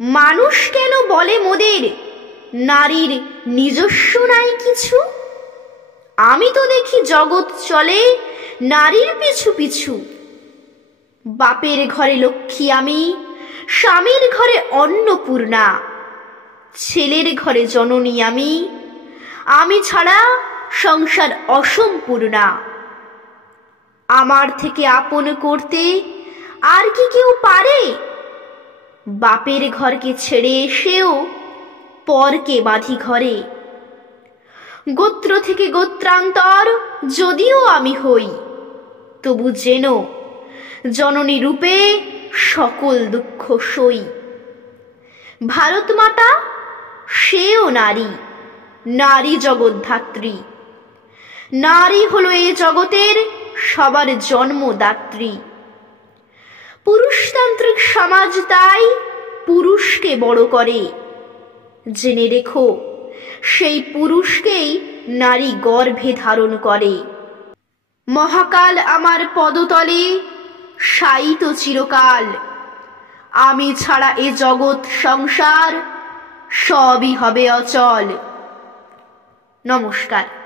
মানুষ কেন বলে মোদের নারীর নিজস্ব নাই কিছু? আমি তো দেখি জগৎ চলে নারীর পিছু পিছু। বাপের ঘরে লক্ষ্মী আমি, স্বামীর ঘরে অন্নপূর্ণা, ছেলের ঘরে জননী আমি, আমি ছাড়া সংসার অসম্পূর্ণা। আমার থেকে আপন করতে আর কি কেউ পারে? বাপের ঘরকে ছেড়ে এসেও পরকে বাঁধি ঘরে। গোত্র থেকে গোত্রান্তর যদিও আমি হই, তবু যেন জননী রূপে সকল দুঃখ সই। ভারত মাতা সেও নারী, নারী জগদ্ধাত্রী। নারী হলো এ জগতের সবার জন্মদাত্রী। পুরুষতান্ত্রিক সমাজ তাই পুরুষকে বড় করে। জেনে রেখো সেই পুরুষকেই নারী গর্ভে ধারণ করে। মহাকাল আমার পদতলে শায়িত চিরকাল। আমি ছাড়া এ জগৎ সংসার সবই হবে অচল। নমস্কার।